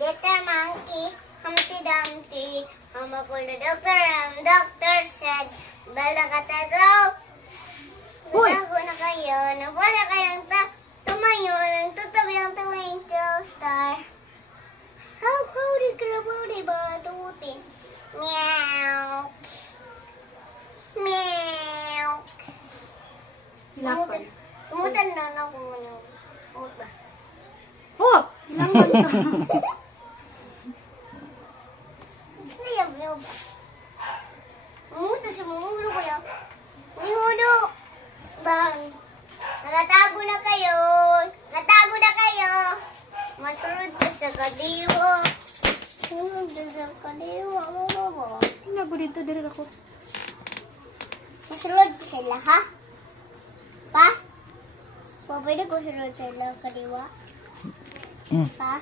Little monkey, Humpty Dumpty, Mama called the doctor and doctor said, bala ka tagaw. Natago na kayo, nawala kayong tumayo, ng tutabi ang twinkle star. How di krabudi ba tuti? Meow. Meow. Tumutan na ako muna. Umuta. Oh! Ilangan ka. Nayab-yab. Umuta sa mulo kaya. Mulo. Bang. Nagatago na kayo. Nagatago na kayo. Masunod ka sa kadiwa. Masunod ka sa kadiwa. Nago dito, dito ako. Masunod ka sila, ha? Pa? Pa, pwede ko sunod sila kadiwa? Pa?